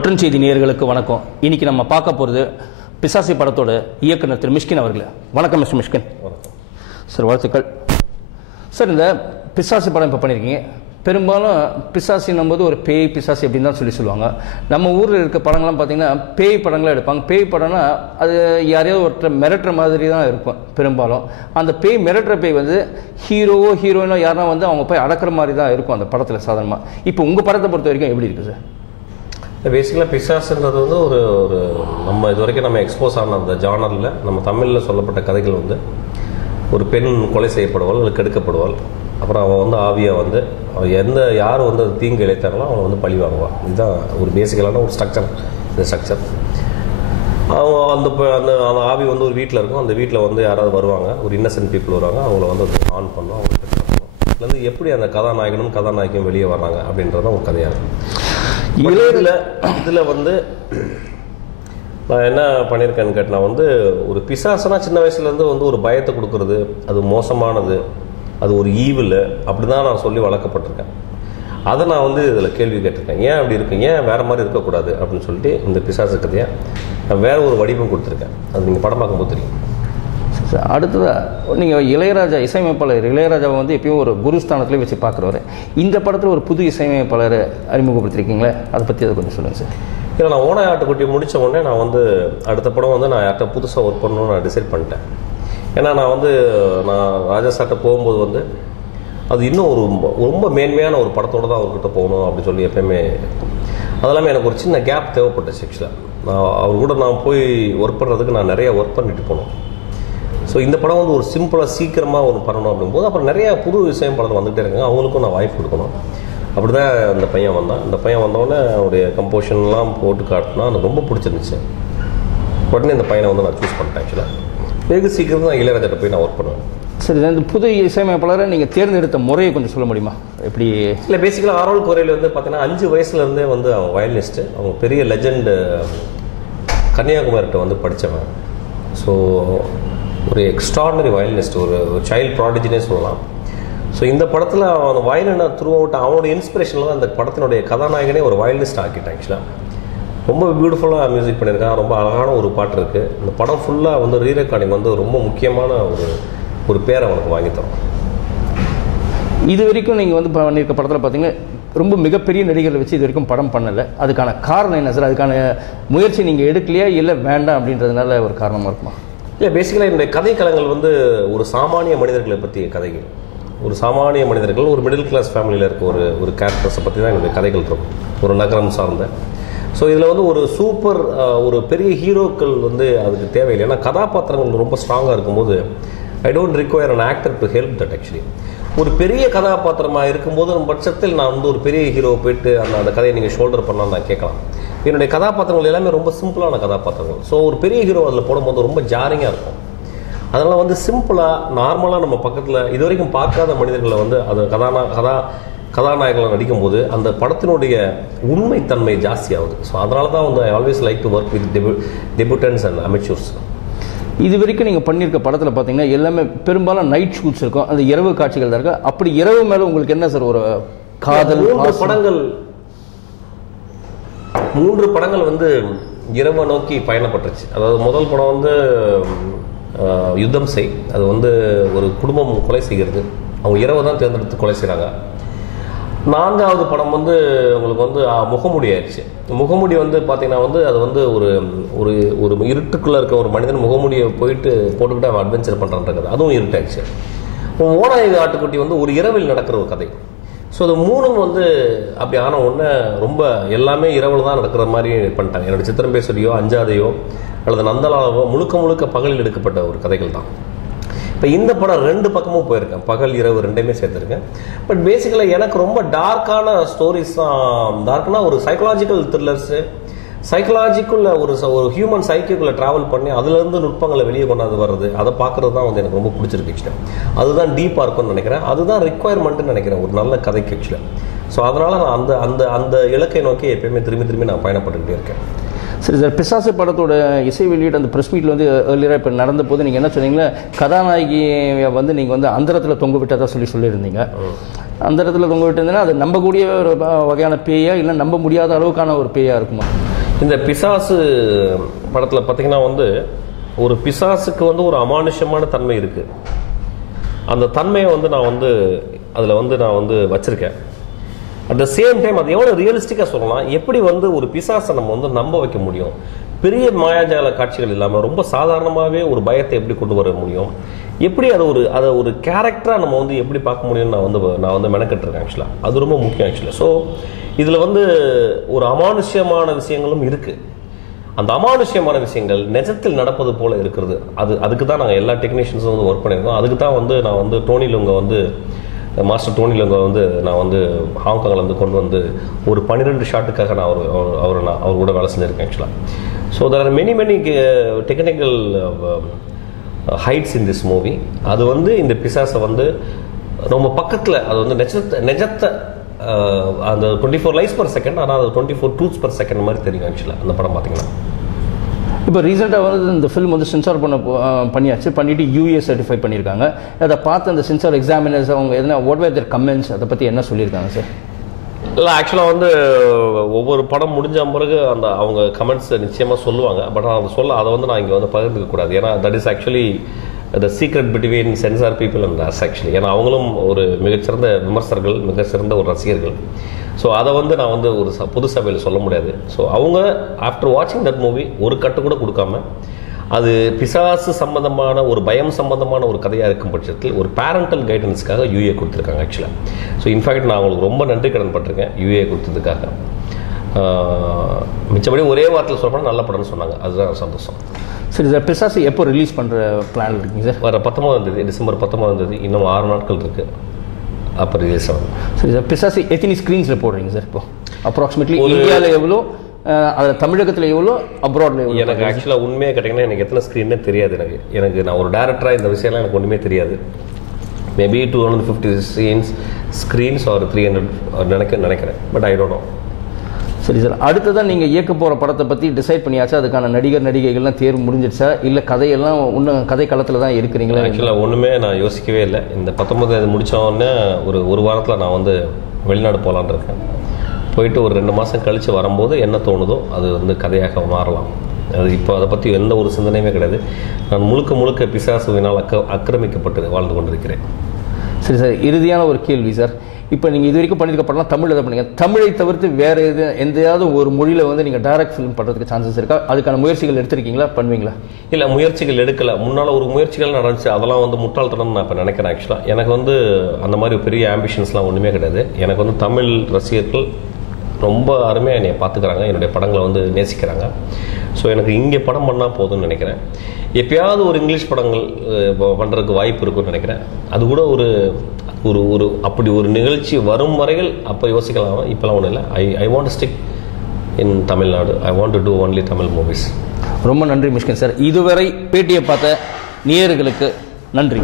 ஒற்றன் செய்தி நேயர்களுக்கு வணக்கம். இன்னைக்கு நம்ம பார்க்க போகிறது பிசாசி படத்தோட இயக்குனர் திரு மிஷ்கின் அவர்களே. வணக்கம் மிஸ்டர் மிஷ்கின். சார் வாழ்த்துக்கள் சார். இந்த பிசாசி படம் இப்போ பண்ணியிருக்கீங்க. பெரும்பாலும் பிசாசி நம்போது ஒரு பேய் பிசாசி அப்படின்னு தான் சொல்லுவாங்க. நம்ம ஊரில் இருக்க படங்கள்லாம் பார்த்தீங்கன்னா பேய் படங்களாக எடுப்பாங்க. பேய் படம்னா அது யாரையாவது ஒருத்தர் மிரட்டுற மாதிரி தான் இருக்கும். பெரும்பாலும் அந்த பேய் மிரட்டுற பேய் வந்து ஹீரோவோ ஹீரோயினோ யாருன்னா வந்து அவங்க போய் அடக்கிற மாதிரி தான் இருக்கும் அந்த படத்தில் சாதாரணமாக. இப்போ உங்கள் படத்தை பொறுத்த வரைக்கும் எப்படி இருக்குது சார்? பேசிக்கலாக பிசாசுன்றது வந்து ஒரு நம்ம இது வரைக்கும் நம்ம எக்ஸ்போஸ் ஆன அந்த ஜானரில் நம்ம தமிழில் சொல்லப்பட்ட கதைகள் வந்து ஒரு பெண் கொலை செய்யப்படுவாள் அல்லது கெடுக்கப்படுவாள். அப்புறம் அவன் வந்து ஆவியாக வந்து யார் வந்து அது தீங்கு இழைத்தாங்களோ அவன் வந்து பழி வாங்குவான். இதுதான் ஒரு பேசிக்கலான ஒரு ஸ்ட்ரக்சர். இந்த ஸ்ட்ரக்சர் அவங்க அந்த ஆவி வந்து ஒரு வீட்டில் இருக்கும். அந்த வீட்டில் வந்து யாராவது வருவாங்க, ஒரு இன்னசென்ட் பீப்புள் வருவாங்க, அவங்கள வந்து ஆன் பண்ணும். அவங்களுக்கு இதுலேருந்து எப்படி அந்த கதாநாயகனும் கதாநாயகியும் வெளியே வர்றாங்க அப்படின்றத ஒரு கதையாக இருக்கும். இதில் வந்து நான் என்ன பண்ணியிருக்கேன்னு கேட்டால் வந்து ஒரு பிசாசுனா சின்ன வயசுலேருந்து வந்து ஒரு பயத்தை கொடுக்கறது, அது மோசமானது, அது ஒரு ஈவில் அப்படி தான் நான் சொல்லி வளர்க்கப்பட்டிருக்கேன். அதை நான் வந்து இதில் கேள்வி கேட்டிருக்கேன். ஏன் அப்படி இருக்கு, ஏன் வேறு மாதிரி இருக்கக்கூடாது அப்படின்னு சொல்லிட்டு இந்த பிசாசு கதையை நான் வேறு ஒரு வடிவம் கொடுத்துருக்கேன். அது நீங்கள் படம் பார்க்கும்போது தெரியும். அடுத்ததாக நீங்கள் இளையராஜா இசையமைப்பாளர் இளையராஜாவை வந்து எப்பயும் ஒரு குருஸ்தானத்துலேயே வச்சு பார்க்குறவர். இந்த படத்தில் ஒரு புது இசையமைப்பாளரை அறிமுகப்படுத்திருக்கீங்களே, அதை பற்றி அதை கொஞ்சம் சொல்லுங்கள் சார். இல்லை, நான் ஓனாய் ஆட்டுக்குட்டி முடித்த உடனே நான் வந்து அடுத்த படம் வந்து நான் யார்கிட்ட புதுசாக ஒர்க் பண்ணணும்னு நான் டிசைட் பண்ணிட்டேன். ஏன்னா நான் ராஜா சார்ட்ட போகும்போது வந்து அது இன்னும் ரொம்ப மேன்மையான ஒரு படத்தோடு தான் அவர்கிட்ட போகணும் அப்படின்னு சொல்லி எப்பயுமே. அதெல்லாமே எனக்கு ஒரு சின்ன கேப் தேவைப்பட்டுச்சு. ஆக்சுவலாக அவர் கூட நான் போய் ஒர்க் பண்ணுறதுக்கு நான் நிறைய ஒர்க் பண்ணிட்டு போனோம். ஸோ இந்த படம் வந்து ஒரு சிம்பிளாக சீக்கிரமாக ஒரு பண்ணணும் அப்படிங்கும்போது அப்புறம் நிறையா புது விஷயம் படத்தை வந்துகிட்டே இருக்காங்க, அவங்களுக்கும் நான் வாய்ப்பு கொடுக்கணும். அப்படி தான் இந்த பையன் வந்தான். இந்த பையன் வந்தோடனே அவருடைய கம்போஷன்லாம் போட்டு காட்டினா எனக்கு ரொம்ப பிடிச்சிருந்துச்சு. உடனே இந்த பையனை வந்து நான் சூஸ் பண்ணிட்டேன். ஆக்சுவலாக வெகு சீக்கிரம் தான் இளையராஜாட்ட போய் நான் ஒர்க் பண்ணுவேன். சரி, இந்த புது இசையமைப்பாளரை நீங்கள் தேர்ந்தெடுத்த முறையை கொஞ்சம் சொல்ல முடியுமா? எப்படி? இல்லை, பேசிக்கலாக ஆரோல் கோரையில் வந்து பார்த்தீங்கன்னா 5 வயசுலேருந்தே வந்து அவன் வயலினிஸ்ட்டு. அவங்க பெரிய லெஜெண்டு, கன்னியாகுமரிகிட்ட வந்து படித்தவன். ஸோ ஒரு எக்ஸ்ட்ராடனரி வயலினிஸ்ட், ஒரு சைல்டு ப்ராடிஜினே சொல்லலாம். ஸோ இந்த படத்தில் அவன் வயலினை த்ரூ அவுட் அவனோட இன்ஸ்பிரேஷனில் தான் அந்த படத்தினுடைய கதாநாயகனே ஒரு வயலினிஸ்ட் ஆக்கிட்டான். ஆக்சுவலாக ரொம்ப பியூட்டிஃபுல்லாக மியூசிக் பண்ணியிருக்கான். ரொம்ப அழகான ஒரு பாட்டு இருக்குது. இந்த படம் ஃபுல்லாக வந்து ரீரெக்கார்டிங் வந்து ரொம்ப முக்கியமான ஒரு பேரை அவனுக்கு வாங்கி தரும். இது வரைக்கும் நீங்கள் வந்து பண்ணியிருக்க படத்தில் பார்த்தீங்கன்னா ரொம்ப மிகப்பெரிய நடிகர்களை வச்சு இது வரைக்கும் படம் பண்ணலை. அதுக்கான காரணம் என்ன சார்? அதுக்கான முயற்சி நீங்கள் எடுக்கலையா, இல்லை வேண்டாம் அப்படின்றதுனால ஒரு காரணமாக இருக்குமா? இல்லை, பேசிக்கலாக என்னுடைய கதைக்களங்கள் வந்து ஒரு சாமானிய மனிதர்களை பற்றிய கதைகள். ஒரு சாமானிய மனிதர்கள், ஒரு மிடில் கிளாஸ் ஃபேமிலியில் இருக்க ஒரு கேரக்டர்ஸை பற்றி தான் என்னுடைய கதைகள் இருக்கும், ஒரு நகரம் சார்ந்த. ஸோ இதில் வந்து ஒரு சூப்பர் ஒரு பெரிய ஹீரோக்கள் வந்து அதுக்கு தேவையில்லை. ஏன்னா கதாபாத்திரங்கள் ரொம்ப ஸ்ட்ராங்காக இருக்கும்போது I don't require an actor to help that. Actually ஒரு பெரிய கதாபாத்திரமாக இருக்கும்போது நம்ம பட்சத்தில் நான் வந்து ஒரு பெரிய ஹீரோவை போயிட்டு அந்த கதையை நீங்கள் ஷோல்டர் பண்ணால் நான் கேட்கலாம். என்னுடைய கதாபாத்திரங்கள் எல்லாமே ரொம்ப சிம்பிளான கதாபாத்திரங்கள். ஸோ ஒரு பெரிய ஹீரோ அதில் போடும்போது ரொம்ப ஜாரிங்காக இருக்கும். அதனால் வந்து சிம்பிளாக நார்மலாக நம்ம பக்கத்தில் இது வரைக்கும் பார்க்காத மனிதர்களை வந்து அது கதாநாயகங்களை நடிக்கும்போது அந்த படத்தினுடைய உண்மைத்தன்மை ஜாஸ்தியாகுது. ஸோ அதனால தான் வந்து I always like to work with debutantes and amateurs. இது வரைக்கும் நீங்கள் பண்ணியிருக்க படத்தில் பார்த்தீங்கன்னா எல்லாமே பெரும்பாலும் நைட் ஷூட்ஸ் இருக்கும், அந்த இரவு காட்சிகள் தான் இருக்கு. அப்படி இரவு மேலே உங்களுக்கு என்ன சார் ஒரு காதல்? 3 படங்கள் வந்து இரவை நோக்கி பயணப்பட்டுருச்சு. அதாவது முதல் படம் வந்து யுத்தம் செய், அது வந்து ஒரு குடும்பம் கொலை செய்கிறது, அவங்க இரவை தான் தேர்ந்தெடுத்து கொலை செய்கிறாங்க. 4வது படம் வந்து உங்களுக்கு வந்து முகமுடி ஆயிடுச்சு. முகமுடி வந்து பார்த்தீங்கன்னா வந்து அது வந்து ஒரு இருட்டுக்குள்ளே இருக்க ஒரு மனிதன் முகமுடியை போட்டுக்கிட்டு அவன் அட்வென்ச்சர் பண்ணுறான்ற கதை, அதுவும் இருட்டாயிடுச்சு. ஓனாய் ஆட்டுக்குட்டி வந்து ஒரு இரவில் நடக்கிற ஒரு கதை. ஸோ அது 3ம் வந்து அப்படி ஆன உடனே ரொம்ப எல்லாமே இரவில் தான் நடக்கிற மாதிரி பண்ணிட்டாங்க. என்னோடய சித்திரம்பேஸ்வரியோ அஞ்சாதையோ அல்லது நந்தலாவோ முழுக்க பகலில் எடுக்கப்பட்ட ஒரு கதைகள் தான். இப்போ இந்த படம் 2 பக்கமும் போயிருக்கேன், பகல் இரவு 2மே சேர்த்துருக்கேன். பட் பேசிக்கலாக எனக்கு ரொம்ப டார்க்கான ஸ்டோரிஸ் தான். டார்க்னா ஒரு சைக்கலாஜிக்கல் த்ரில்லர்ஸு, சைக்கலாஜிக்குள்ள ஒரு ஹியூமன் சைக்கிக்குள்ளே ட்ராவல் பண்ணி அதுலேருந்து நுட்பங்களை வெளியே கொண்டாந்து வர்றது, அதை பார்க்குறது தான் வந்து எனக்கு ரொம்ப பிடிச்சிருக்கு. ஆக்சுவலாக அதுதான் டீப்பாக இருக்கும்னு நினைக்கிறேன். அதுதான் ரிக்வயர்மெண்ட்டுன்னு நினைக்கிறேன் ஒரு நல்ல கதைக்கு ஆக்சுவலாக. ஸோ அதனால் நான் அந்த இலக்கை நோக்கி எப்பயுமே திரும்பி நான் பயணப்பட்டுக்கிட்டே இருக்கேன். சரி சார், பிசாசு படத்தோட இசை வெளியீடு அந்த ப்ரெஸ் மீட்டில் வந்து ஏர்லியராக இப்போ நடந்த போது நீங்கள் என்ன சொன்னீங்களா, கதாநாயகியை வந்து நீங்கள் வந்து அந்தரத்தில் தொங்க விட்டதாக சொல்லியிருந்தீங்க. அந்த இடத்துல தொங்க விட்டு இருந்ததுன்னா அது நம்பக்கூடிய ஒரு வகையான பேயா இல்லை நம்ப முடியாத அளவுக்கான ஒரு பேயா இருக்குமா? இந்த பிசாசு படத்தில் பார்த்தீங்கன்னா வந்து ஒரு பிசாசுக்கு வந்து ஒரு அமானுஷ்யமான தன்மை இருக்கு. அந்த தன்மையை வந்து நான் வந்து அதில் வந்து நான் வந்து வச்சிருக்கேன். அட் த சேம் டைம் அது எவ்வளோ ரியலிஸ்டிக்காக சொல்லலாம், எப்படி வந்து ஒரு பிசாசை நம்ம வந்து நம்ப வைக்க முடியும், பெரிய மாயாஜால காட்சிகள் இல்லாமல் ரொம்ப சாதாரணமாகவே ஒரு பயத்தை எப்படி கொண்டு வர முடியும், எப்படி அதை ஒரு கேரக்டராக நம்ம வந்து எப்படி பார்க்க முடியும்னு நான் வந்து மெனக்கட்டுருக்கேன் ஆக்சுவலாக. அது ரொம்ப முக்கியம் ஆக்சுவலாக. ஸோ இதில் வந்து ஒரு அமானுஷ்யமான விஷயங்களும் இருக்குது. அந்த அமானுஷ்யமான விஷயங்கள் நிஜத்தில் நடப்பது போல இருக்கிறது. அதுக்கு தான் நாங்கள் எல்லா டெக்னீஷியன்ஸும் வந்து ஒர்க் பண்ணியிருக்கோம். அதுக்கு தான் வந்து நான் வந்து டோனி லுங்கை வந்து மாஸ்டர் டோனி லுங்கை வந்து நான் வந்து ஹாங்காங்கில் வந்து கொண்டு வந்து ஒரு 12 ஷாட்டுக்காக நான் அவர் கூட வேலை செஞ்சுருக்கேன் ஆக்சுவலாக. So there are many technical heights in this movie. அது வந்து இந்த பிசாசை வந்து ரொம்ப பக்கத்தில் அது வந்து நிஜத்தை அந்த 24 லைஃப்ஸ் பர் செகண்ட், ஆனால் அது 24 ட்ரூத்ஸ் பர் செகண்ட் மாதிரி தெரியும் ஆக்சுவலாக அந்த படம் பார்த்தீங்கன்னா. இப்போ ரீசெண்டாக வந்து இந்த ஃபிலிம் வந்து சென்சார் பண்ணிட்டு யூஏ சர்டிஃபை பண்ணியிருக்காங்க. அதை பார்த்து அந்த சென்சார் எக்ஸாமினர்ஸ் அவங்க எதனா வாட் வேர் தேர் கமெண்ட்ஸ் அதை பற்றி என்ன சொல்லியிருக்காங்க சார்? இல்லை ஆக்சுவலாக வந்து ஒவ்வொரு படம் முடிஞ்ச பிறகு அந்த அவங்க கமெண்ட்ஸ் நிச்சயமாக சொல்லுவாங்க. பட் அதை வந்து நான் இங்கே வந்து பகிர்ந்துக்க கூடாது. ஏன்னா that is actually the secret between censor people and us actually. ஏன்னா அவங்களும் ஒரு மிகச்சிறந்த விமர்சகர்கள், மிகச்சிறந்த ஒரு ரசிகர்கள். ஸோ அதை வந்து நான் வந்து ஒரு பொது சபையில் சொல்ல முடியாது. ஸோ அவங்க ஆஃப்டர் வாட்சிங் தட் மூவி ஒரு கட்டு கூட கொடுக்காம அது பிசாசு சம்பந்தமான ஒரு பயம் சம்பந்தமான ஒரு கதையாக இருக்கும் பட்சத்தில் ஒரு பேரண்டல் கைடன்ஸ்க்காக யூஏ கொடுத்துருக்காங்க ஆக்சுவலாக. ஸோ இன்ஃபேக்ட் நான் அவங்களுக்கு ரொம்ப நன்றி கடன் பட்டிருக்கேன் யூஏ கொடுத்ததுக்காக. மிச்சபடி ஒரே வாரத்தில் சொல்லப்போனால் நல்ல படம்னு சொன்னாங்க. அதுதான் சந்தோஷம். சரி சார், பிசாசு எப்போ ரிலீஸ் பண்ணுற பிளான் இருக்குங்க சார்? வர 19ஆம் தேதி, டிசம்பர் 19ஆம் தேதி. இன்னும் 6 நாட்கள் இருக்குது, அப்போ ரிலீஸ் ஆகும். சரி சார், பிசாசு எத்தனை ஸ்க்ரீன்ஸில் போடுறீங்க சார் இப்போ அப்ராக்சிமேட்லி? இந்தியாவில் எவ்வளோ, அதில் தமிழகத்தில் எவ்வளோ, அப்ராட்ல எவ்வளோ? எனக்கு ஆக்சுவலாக உண்மையாக கேட்டிங்கன்னா எனக்கு எத்தனை ஸ்க்ரீன்னே தெரியாது. எனக்கு நான் ஒரு டேரக்டராக இந்த விஷயம்லாம் எனக்கு ஒன்றுமே தெரியாது. மேபி 250 ஸ்க்ரீன்ஸ் ஆர் 300 நினைக்கிறேன். But I don't know. சரி சார், அடுத்ததான் நீங்கள் இயக்க போகிற படத்தை பற்றி டிசைட் பண்ணியாச்சா? அதுக்கான நடிகர் நடிகைகள்லாம் தேர்வு முடிஞ்சிடுச்சா, இல்லை கதையெல்லாம் இன்னும் கதை களத்தில் தான் இருக்கிறீங்களா? ஆக்சுவலாக ஒன்றுமே நான் யோசிக்கவே இல்லை. இந்த 19 முடித்தோடனே ஒரு வாரத்தில் நான் வந்து வெளிநாடு போகலான்னு இருக்கேன். போயிட்டு ஒரு 2 மாதம் கழித்து வரும்போது என்ன தோணுதோ அது வந்து கதையாக மாறலாம். அது இப்போ அதை பற்றி எந்த ஒரு சிந்தனையுமே கிடையாது. நான் முழுக்க பிசாசுவினால் ஆக்கிரமிக்கப்பட்டு வாழ்ந்து கொண்டிருக்கிறேன். சரி சார், இறுதியான ஒரு கேள்வி சார். இப்போ நீங்கள் இது வரைக்கும் பண்ணியிருக்க படம்லாம் தமிழில் தான் பண்ணீங்க. தமிழை தவிர்த்து வேறு எந்தையாவது ஒரு மொழியில் வந்து நீங்கள் டைரக்ட் ஃபிலிம் பண்ணுறதுக்கு சான்சஸ் இருக்கா? அதுக்கான முயற்சிகள் எடுத்திருக்கீங்களா, பண்ணுவீங்களா? இல்லை, முயற்சிகள் எடுக்கலை. முன்னால் ஒரு முயற்சிகள் நடந்துச்சு, அதெல்லாம் வந்து முட்டாள்தனம் நான் இப்போ நினைக்கிறேன். ஆக்சுவலாக எனக்கு வந்து அந்த மாதிரி பெரிய ஆம்பிஷன்ஸ்லாம் ஒன்றுமே கிடையாது. எனக்கு வந்து தமிழ் ரசிகர்கள் ரொம்ப அருமையாக என்னை பார்த்துக்கிறாங்க, என்னுடைய படங்களை வந்து நேசிக்கிறாங்க. ஸோ எனக்கு இங்கே படம் பண்ணால் போதும்னு நினைக்கிறேன். எப்பயாவது ஒரு இங்கிலீஷ் படங்கள் பண்ணுறதுக்கு வாய்ப்பு இருக்குன்னு நினைக்கிறேன். அது கூட ஒரு அப்படி ஒரு நிகழ்ச்சி வரும் வரையில் அப்போ யோசிக்கலாம். இப்போலாம் ஒன்றும் இல்லை. I want to stick in Tamil Nadu. I want to do only Tamil movies. ரொம்ப நன்றி மிஷ்கின் சார். இதுவரை பேட்டியை பார்த்த நேயர்களுக்கு நன்றி.